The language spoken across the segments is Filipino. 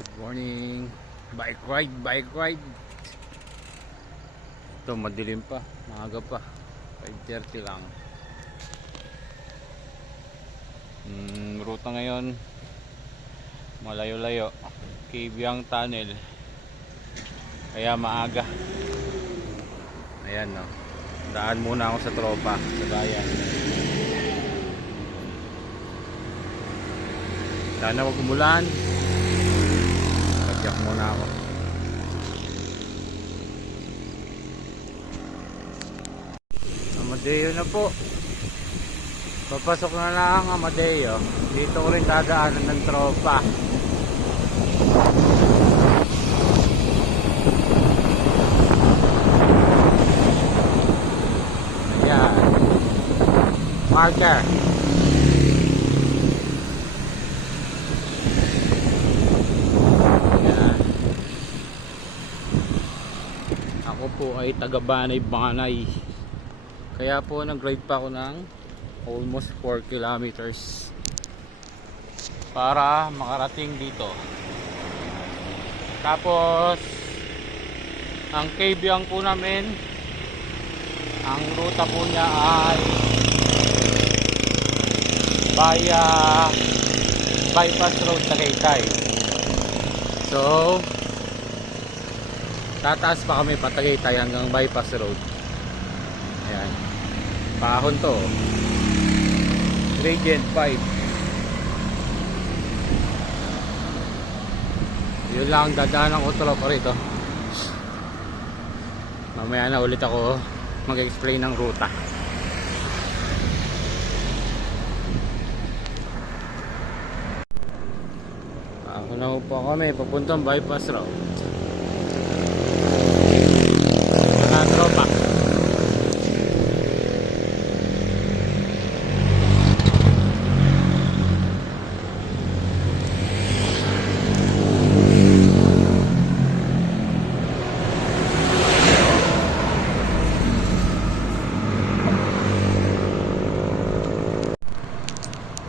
Good morning. Bike ride. Ito madilim pa, maaga pa. 5:30 lang. Ruta ngayon malayo-layo. Kibyang Tunnel. Kaya maaga. Ayan no. Daan muna ako sa tropa sa bayan. Sana wag umulan. Pagyak muna ako. Amadeo na po. Papasok na lang Amadeo. Dito ko rin dadaanan ng tropa. Ayan. Marker. Ako po ay taga Banay. Kaya po nag-ride pa ako ng almost 4 kilometers para makarating dito. Tapos ang Kibyang po namin, ang ruta po niya ay via bypass road Tagaytay. So tataas pa kami pa Tagaytay hanggang bypass road. Ayan. Pahon to. Gradient 5. Yun lang dadaanan ko tropa rito. Mamaya na ulit ako mag-explain ng ruta. Ako na po kami papuntang bypass road. Tropa.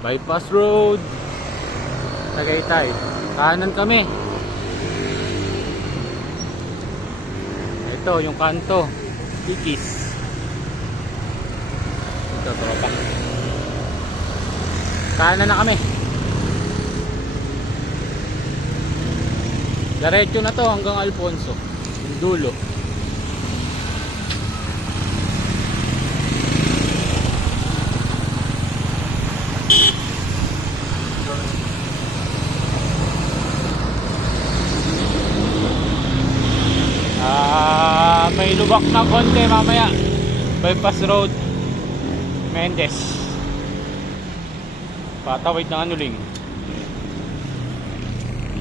Bypass road Tagaytay. Kanan kami. Ito yung kanto Tikis. Ito tropa. Kanan na kami. Diretso na to hanggang Alfonso. Yung dulo. May lubak na konti mamaya. Bypass road Mendes. Patawid ng anuling.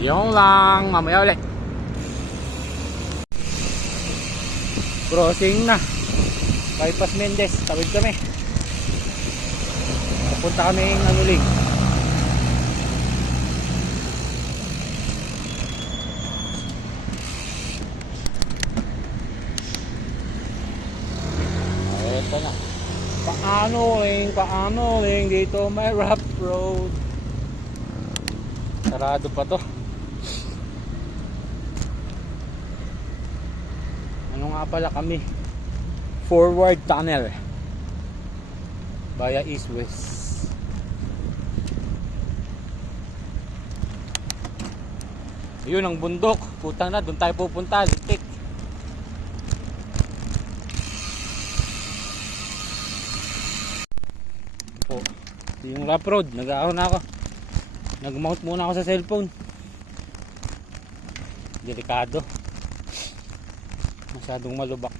Yung lang. Mamaya ulit. Crossing na bypass Mendes. Tawid kami. Papunta kami ng anuling. Na. Paano dito may rough road. Sarado pa to. Ano nga pala kami? Forward tunnel via east-west. Yun ang bundok. Putang na, doon tayo pupunta. Litik. Yung rough road, nag-aahon na ako. Nag-mount muna ako sa cellphone. Delikado. Masyadong malubak.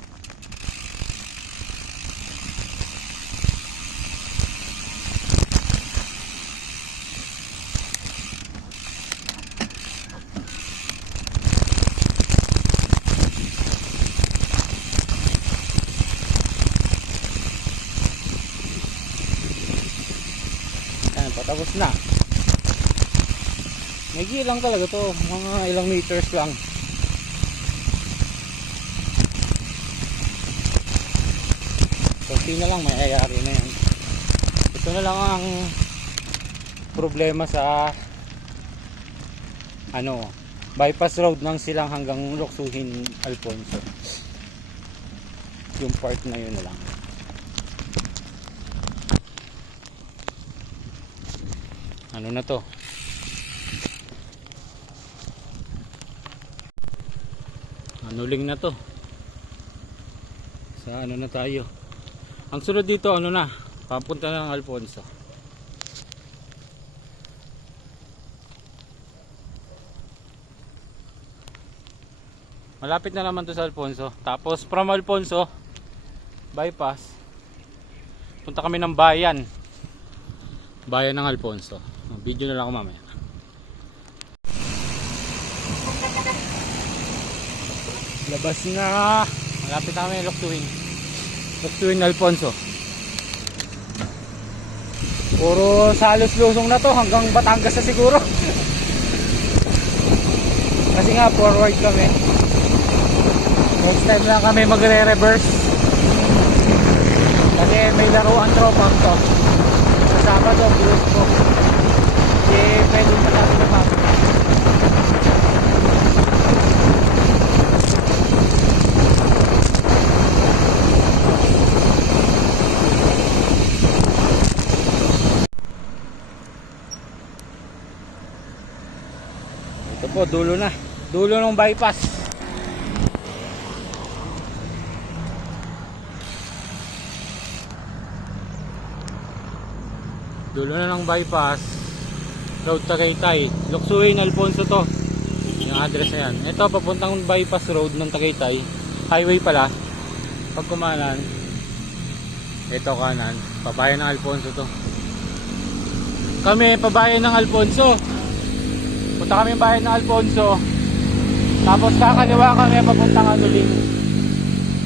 Patapos na. May lang talaga to, mga ilang meters lang. Kunti na lang may ayari na yan. Ito na lang ang problema sa bypass road ng silang hanggang Luksuhin Alfonso. Yung part na yun na lang. Ano na to? Anuling na to. Sa ano na tayo? Ang sunod dito ano na? Papunta ng Alfonso. Malapit na naman to sa Alfonso. Tapos from Alfonso bypass punta kami ng bayan. Bayan ng Alfonso. Video na lang ako mamaya. Labas na. Malapit na kami Luksuhin Alfonso. Puro salos lusong na to hanggang Batangas na siguro. Kasi nga forward kami. Next time lang kami magre-reverse. Kasi may laruan tropang to. Sa Sabado, group ko. Hindi pwede pa natin naman. Ito po, dulo na. Dulo ng bypass. Dulo na ng bypass. Road Tagaytay. Luksuhin Alfonso to. Yung address na yan. Ito, papuntang bypass road ng Tagaytay. Highway pala. Pag kumanan. Ito kanan. Pabayan ng Alfonso to. Kami, pabayan ng Alfonso. Punta kami bayan ng Alfonso. Tapos kakaliwa kami papuntang Anuling.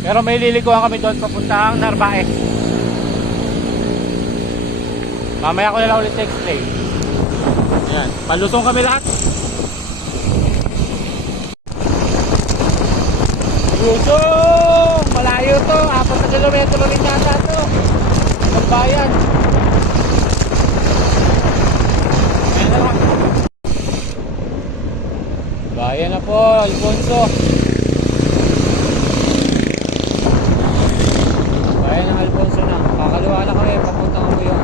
Pero may lilikuan kami doon papuntang Narvaez. Mamaya ko na lang ulit explain. Ayan, palusong kami lahat. Lusong! Malayo to, 4 na kilometro rin yata to. Ang bayan. Ayan na lang. Bayan na po, Alfonso. Bayan ng Alfonso na. Kakaliwa na kami, papuntang Amuyong.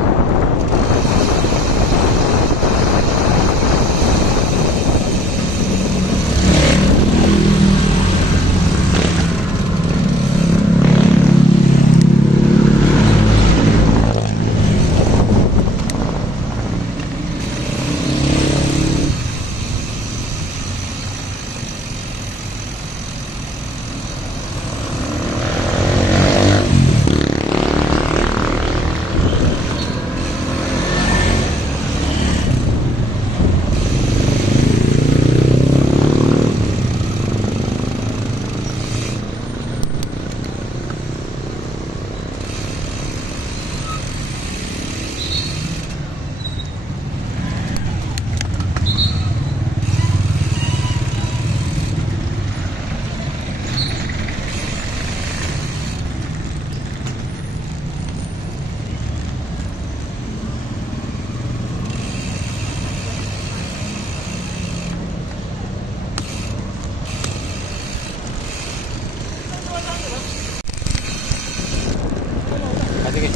Sige.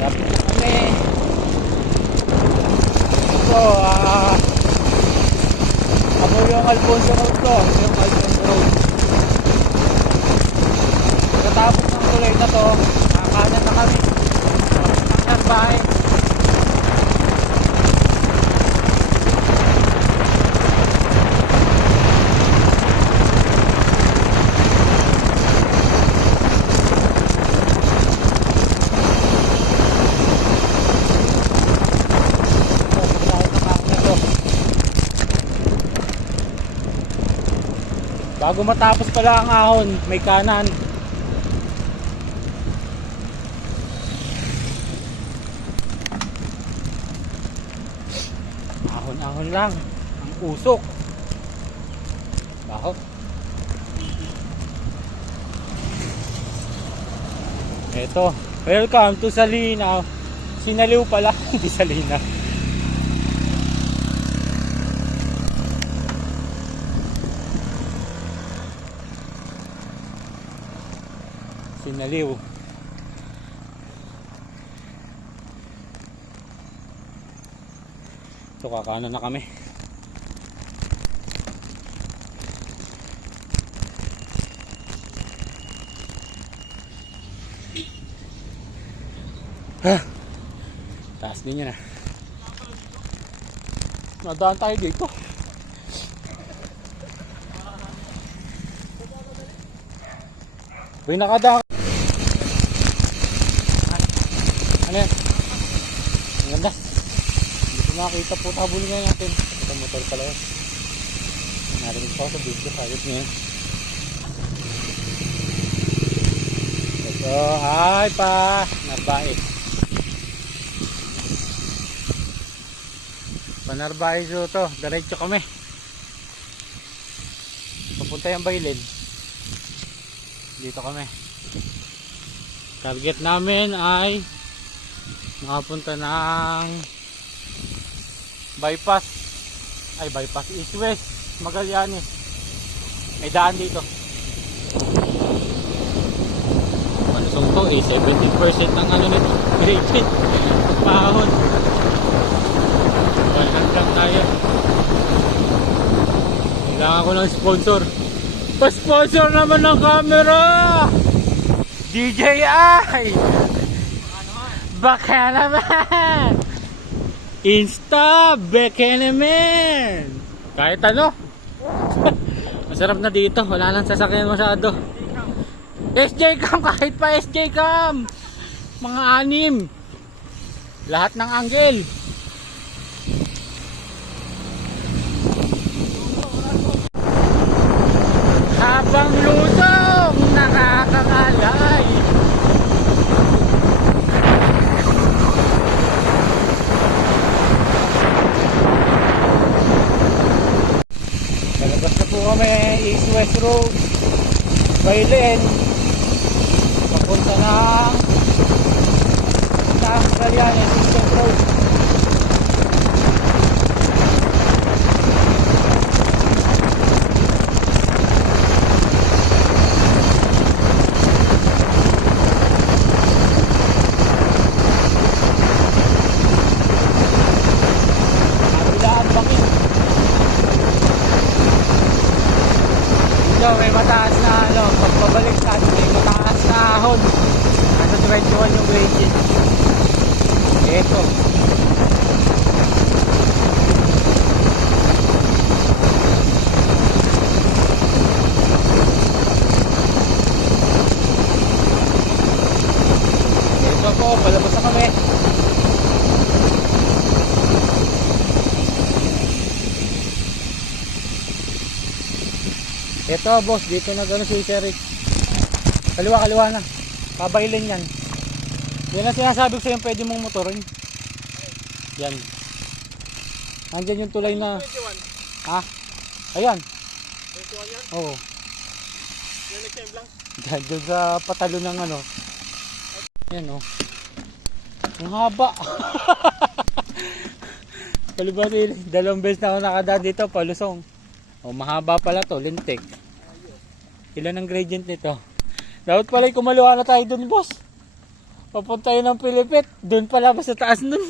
Lapit na kami. Ito, ako yung Alfonso Road to. Yung Alfonso Road. Katapos ng tulay na to, nakakanan na kami. Ang bahay. Bago matapos pala ang ahon, may kanan. Ahon-ahon lang. Ang usok. Baho. Eto, welcome to Salina. Sinaliw pala, hindi Salina. Sinaliw. So kakanan na kami. Taas din yun ah. Nadaan tayo dito. Uy, nakadaan. Ano yan? Ang ganda. Hindi ko makakita po. Tabulin nga natin. Ito motor pala yun. Narinig pa ako sa video. Sayot niya. Ito. Ay pa. Narbais. Panarbais ito. Diretso kami. Papunta yung Bailin. Dito kami. Target namin ay makapunta ng bypass. Ay, bypass east west Magallanes. May daan dito. Palusong to eh, 70% ng ano nito, graded mahon. Walhan lang tayo. Kailangan ko ng sponsor. Pa-sponsor naman ng camera! DJI! Baka naman! Insta! Baka naman! Kahit ano. Masarap na dito. Wala nang sasakyan masyado. SJ Cam! Kahit pa SJ Cam! Mga 6. Lahat ng angle. Habang lusong nakakangalay. Nalabas na po kami east-west road Bailin papunta ng Magallanes east-west road. May mataas na ano, pagpabalik natin may mataas na ahon. Nasa 21 yung gradient. Ito. Ito po, palabas na kami. Ito boss, dito na gano'n si Cherry. Kaliwa na. Kabailin yan. Yan ang sinasabi ko sa'yo, pwede mong motorin. Yan. Andyan yung tulay na. Ha? Ayan. 21 yan? Oo. Yan nag-save lang? Diyan sa patalo ng ano. Yan o. Ang haba. Kaliwa sila. 2 beses na ako nakadaan dito, palusong. O mahaba pala to, lintik. Ilan ang gradient nito? Dapat pala kumaliwa na tayo dun boss. Papunta yun ng Pilipit. Dun pala ba sa taas nun?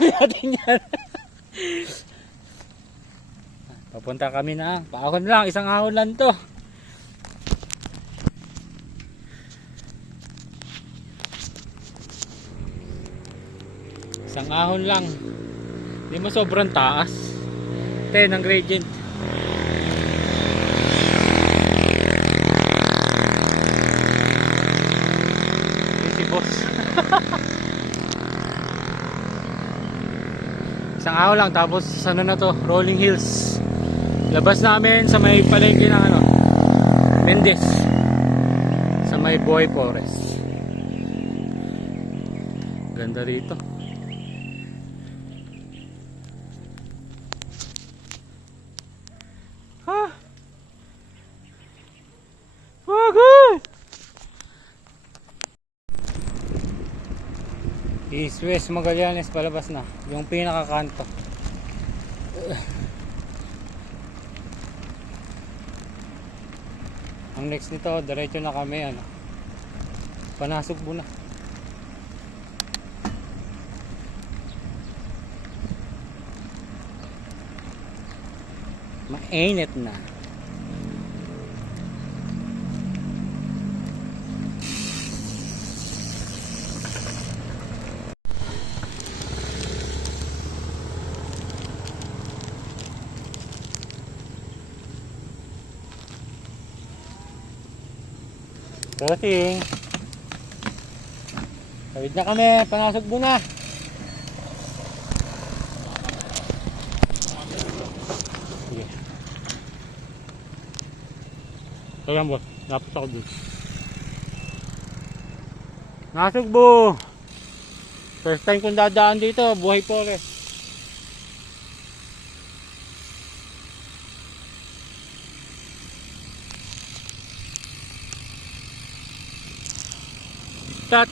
Natin yan. Papunta kami na. Paahon lang, isang ahon lang to. Isang ahon lang. Hindi mo sobrang taas. 10 ang gradient. Si boss. Isang ahon lang, tapos ano na to, Rolling Hills. Labas namin sa may palengke ng ano, Mendes, sa may Boy Forest. Ganda rito. East West Magallanes, palabas na yung pinakakanto. Ang next nito, diretso na kami, ano, Panasugbo na. Mainit na. Crossing. Tawid na kami, Panasugbo na. Sige. Ayan boss, dapat ako dun. Nasugbo. First time kong dadaan dito, buhay po ulit. Start.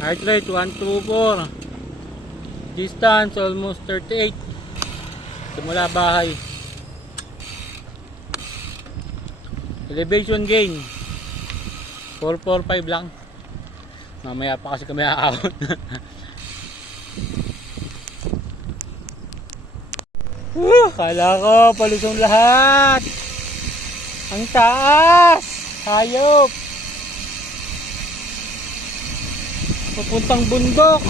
Heart rate 124. Distance almost 38. Simula bahay. Elevation gain 445 lang. Mamaya pa kasi kami aahon. Kala ko palusong lahat. Ang taas. Hayop. Papuntang bundok.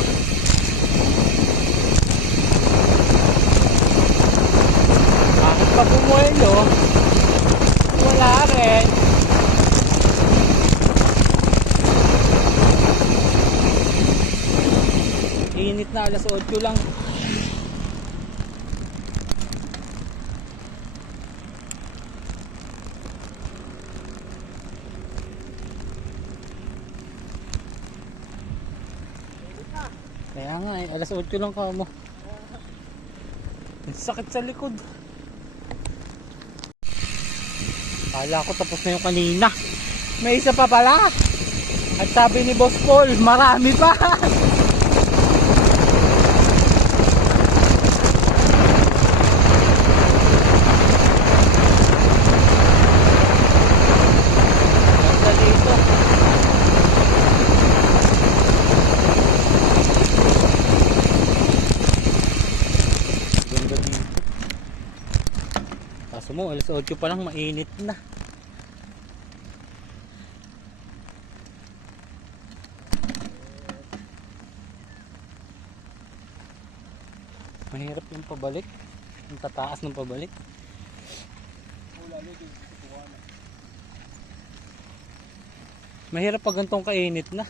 Bakit pa bumuelo? Wala rin. Init na, alas 8 lang. Kaya nga eh, alas 8 lang ka mo. Ang sakit sa likod. Kala ko tapos na yung kanina. May isa pa pala. At sabi ni Boss Paul, marami pa. Ganda dito. Ganda dito. Kaso mo, alas 8 pa lang, mainit na. Mahirap yung pabalik. Yung tataas ng pabalik. Mahirap pag gantong kainit na.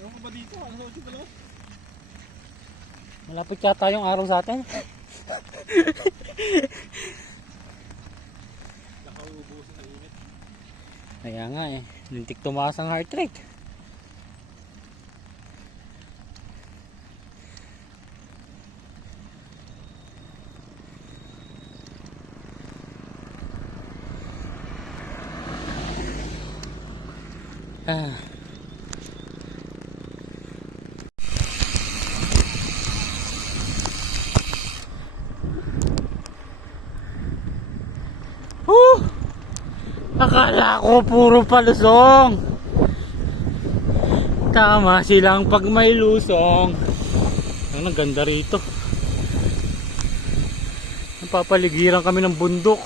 Ewan ko ba dito? Ano sa pala? Malapit yata yung araw sa atin. Nakaubos sa init. Kaya nga eh. Lintik tumaas ang heart rate. Ah. Akala ko puro palusong. Tama silang pag may lusong. Ang ganda rito. Napapaligiran kami ng bundok.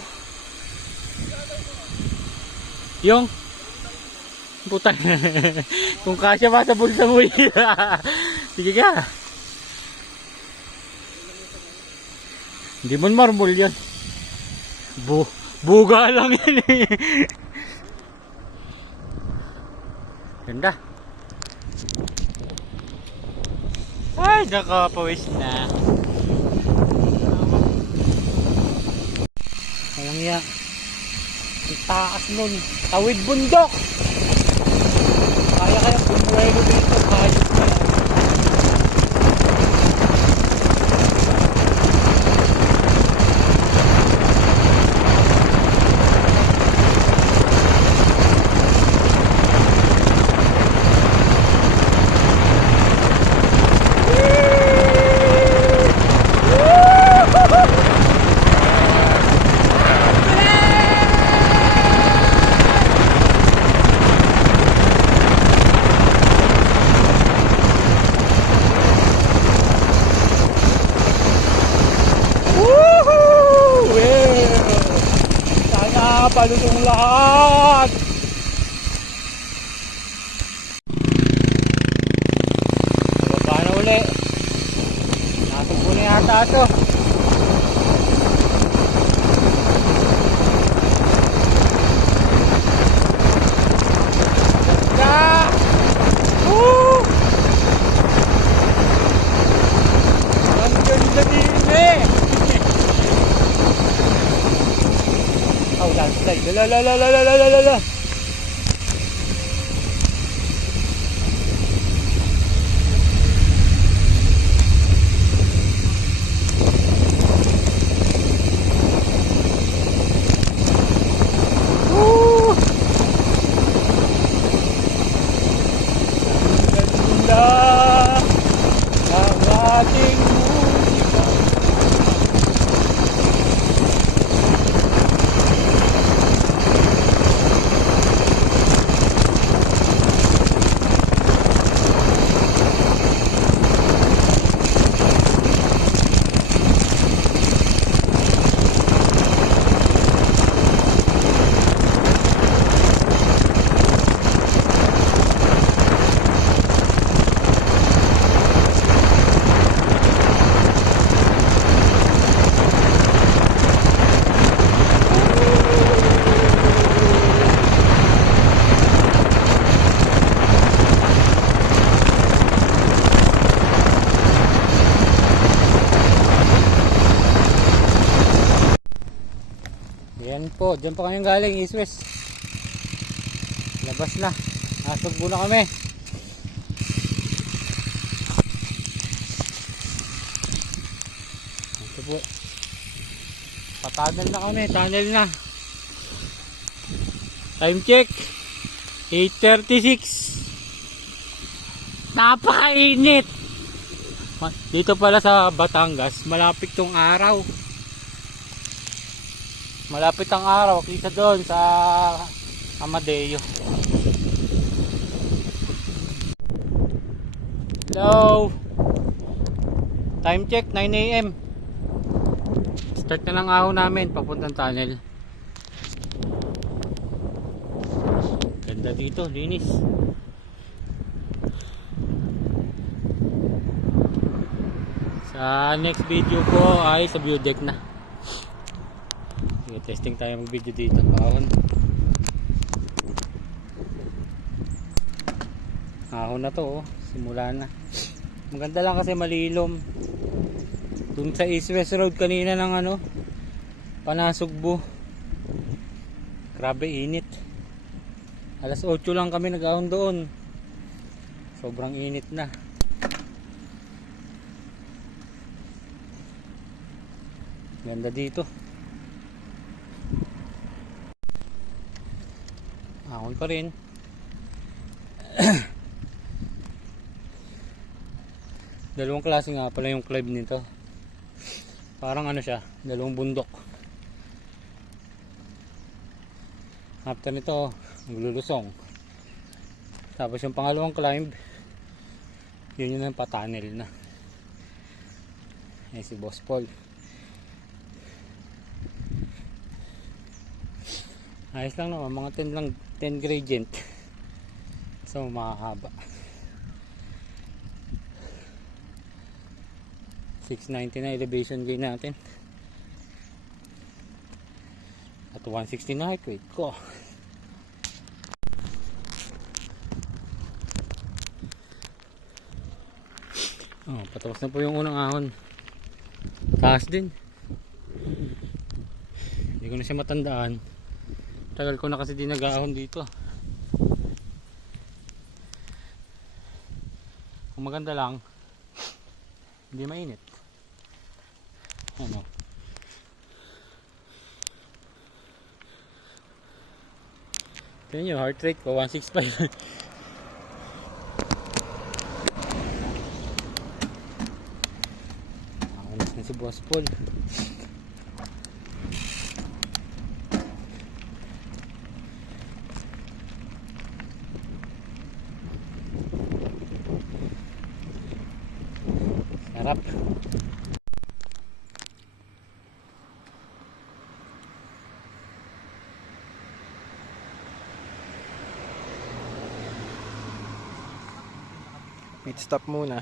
Yung puta. Kung kasya ba sa bulsa mo. Sige ka. Hindi man marble yan. Buga lang yan eh. Ganda. Ay, nakapawis na. Alam niya. Ang taas nun. Tawid bundok. Kaya bumuelo dito. Kahit pa yan. magkalusong lahat. Baba na uli. Nasugbo na yata ito. Ganda! Woo! Ang ganda din eh! Oh, landslide. Lalalalalalala. Woo! Ang ganda ng ating musika. Yan po, dyan pa kami galing, East West. Labas na. Nasugbo na kami. Ito po. Patunnel na kami, tunnel na. Time check. 8:36. Napakainit. Dito pala sa Batangas, malapit tong araw. Malapit ang araw kaysa doon sa Amadeo. Hello. Time check 9 AM. Start na lang ahon namin papuntang tunnel. Ganda dito, linis. Sa next video ko ay sa view deck na. Testing tayo mag video dito ahon na to simula na. Maganda lang kasi malilom dun sa East West Road kanina ng Panasugbo. Grabe init. Alas 8 lang kami nag-ahon doon, sobrang init na. Ganda dito. Ahon pa rin. Dalawang klase nga pala yung climb nito. Parang siya, dalawang bundok. After nito, maglulusong. Tapos yung pangalawang climb, yun yung patunnel na. Ay si Boss Paul. Ayos lang naman, mga 10 lang, 10 gradient. So makakaba. 690 na elevation gain natin. At 160 na height weight ko. Patapos na po yung unang ahon. Taas din. Hindi ko na siya matandaan. Tagal ko na kasi di nag-aahon dito. Kung maganda lang, hindi mainit. Tignan nyo, heart rate ko 165. Nakakunas na si Boss Paul. Sarap. Pit stop muna.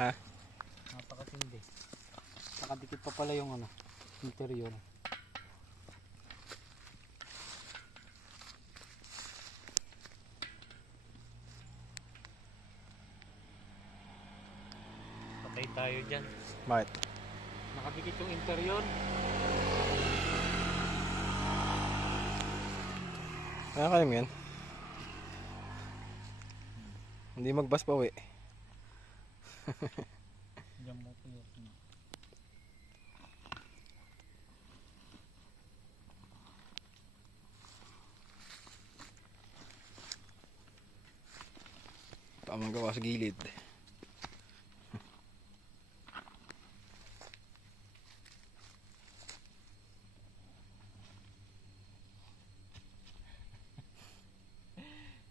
Ha? Napakatindi. Nakadikit pa pala yung ano, interior. Patay tayo dyan. Bakit? Nakadikit yung interior. Kaya mo yan. Hindi magbas pa uwi. Diyan mo po yun. Tamang gawa sa gilid.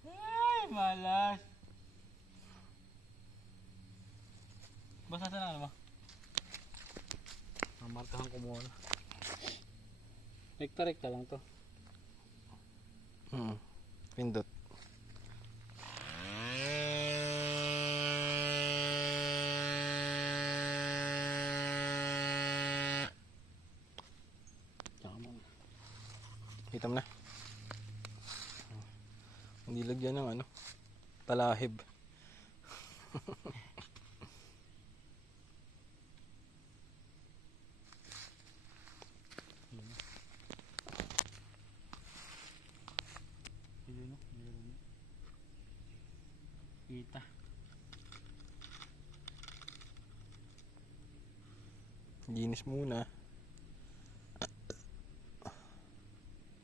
Ay, malas. Basta saan na naman? Mamarkahan ko muna. Rekta-rekta lang to. Pindot. Kita mo na. Hindi lagyan ng ano, talahib. Kita. Linis muna.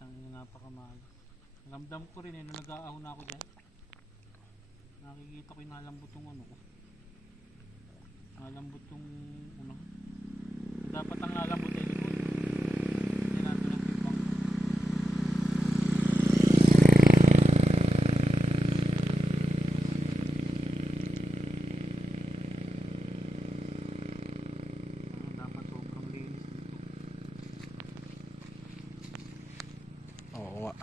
Ang napakamahal. Ramdam ko rin nung nag-aahon na ako dyan. Nakikita ko yung nalambot yung ano ko. Nalambot yung ano. Dapat ang nalambot ay likod. Hindi natin ang pipang. Dapat sobrang linis dito. Oo nga.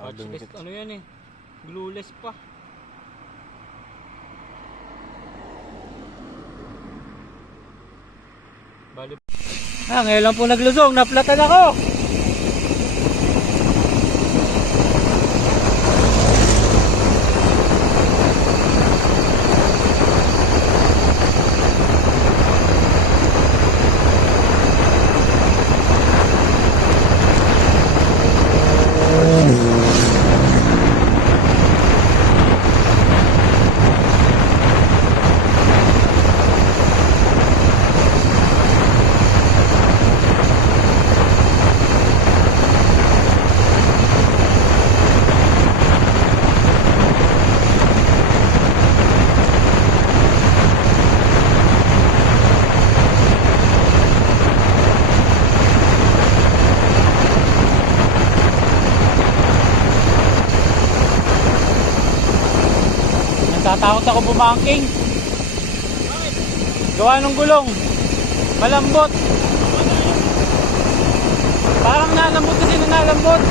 Patchless, ano yan eh. Glueless pa. Bali. Ngayon lang po naglusong, naplatan ako. Natatakot ako bumangking. Gawa ng gulong. Malambot. Parang nalambot kasi na nalambot.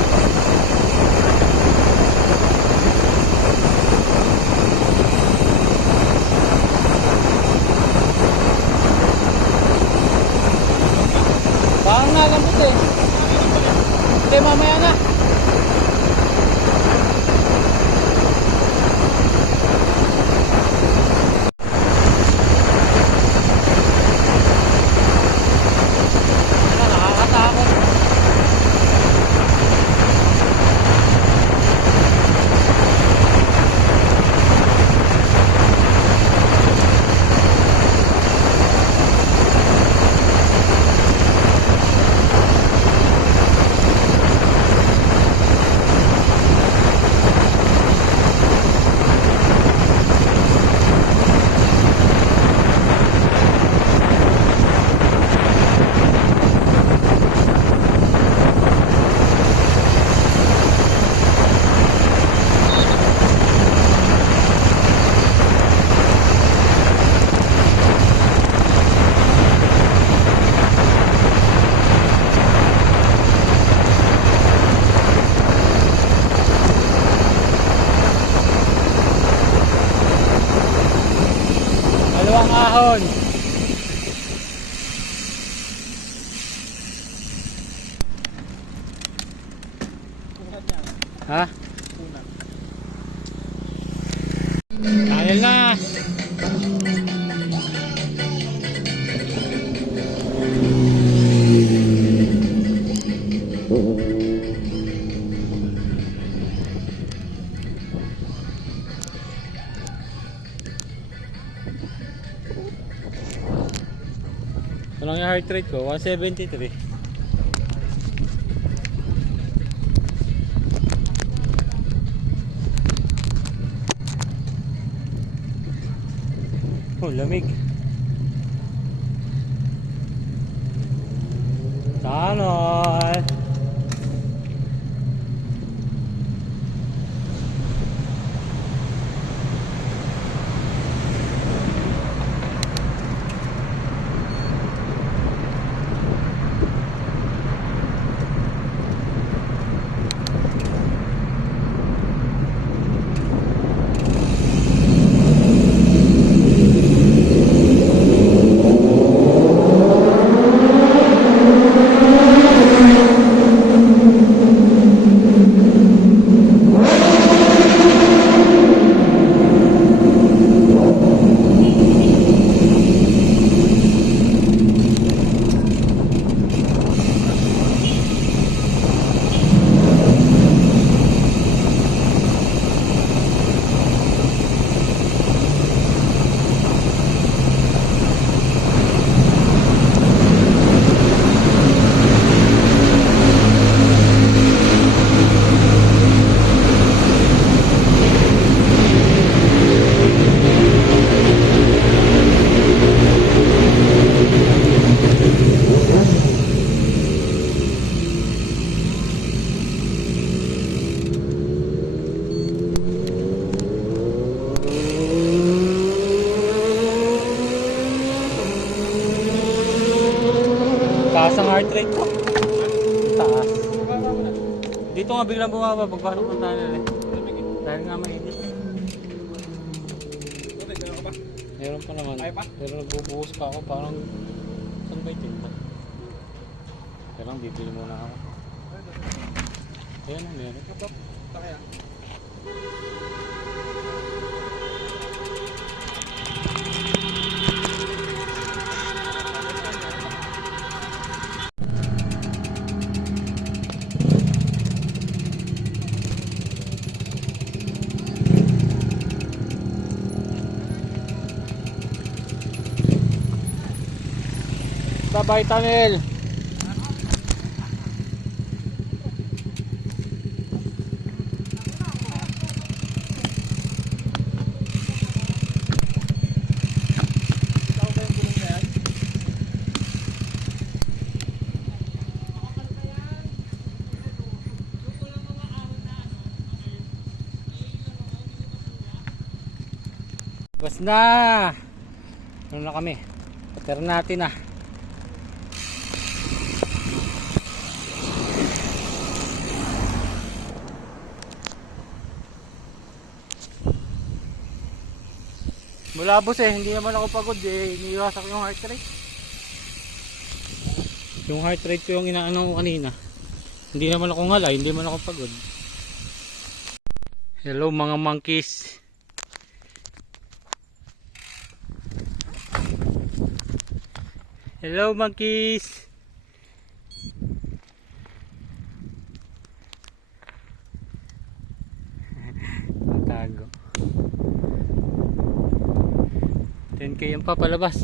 Parang nalambot eh. Hindi, mamaya na. Nakakatakot. dahon. Kunat niya. Ha? Kunat. Tunnel na. Ito lang yung heart rate ko, 173. Oh, lamig. Tanol. Taas ang heart rate ko. Taas. Dito nga biglang bumaba pagpasok ng tunnel eh. Dahil nga mainit. Meron pa naman. Pero nagbubuhos pa ako parang saan ba yung tinta? Pero lang bibili muna ako. Ayan na meron. Kaya. Bye-bye tunnel. Bas na. Ano na kami? Patera natin na. Malabos eh, hindi naman ako pagod eh, iniiwasan ko yung heart rate. Yung heart rate ko yung inaano ko kanina. Hindi naman ako ngalay, hindi naman ako pagod. Hello mga monkeys. Hello monkeys. Tago. 10k yung papalabas.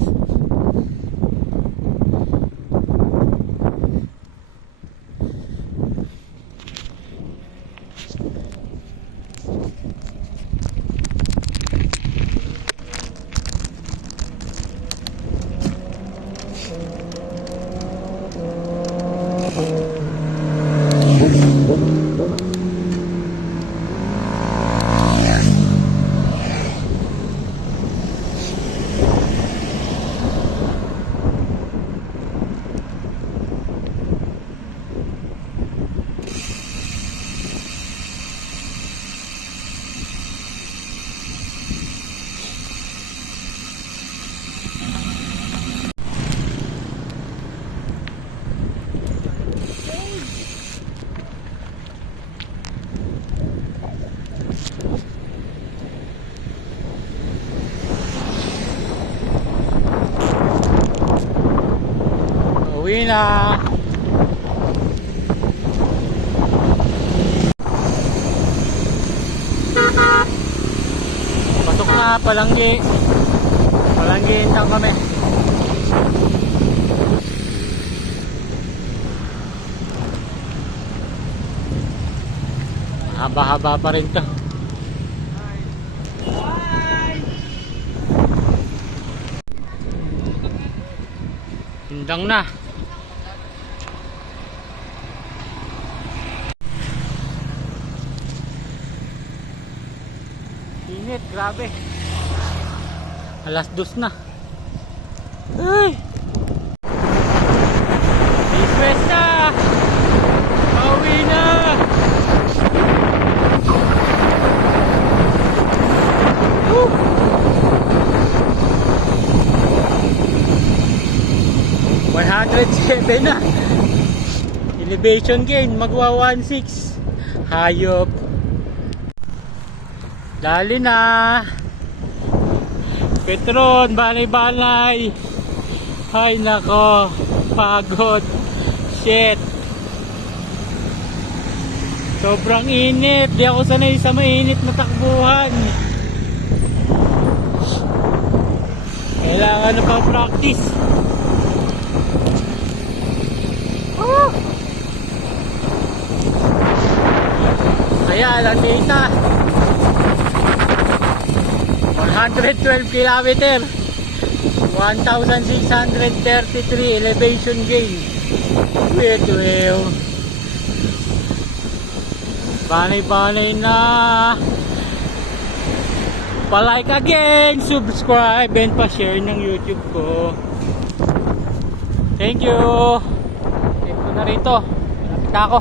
Pauwi na. Pasok na, Palanggi. Palanggi intang kami. Haba-haba pa rin to. Hindang na. Init, grabe. Alas 2 na. Ay! East-west na! Pauwi na! Woo! 107 na. Elevation gain, magwa 16. Hayop. Dali na. Petron, balay-balay. Ay nako, pagod. Shit. Sobrang init. Di ako sanay sa mainit na takbuhan. Kailangan na pa practice. Ayan, ang data 112 km 1,633 elevation gain. Wait, well, banay-banay na. Pa-like again, subscribe, and pa-share ng YouTube ko. Thank you. Ito na rito. Malapit na ako.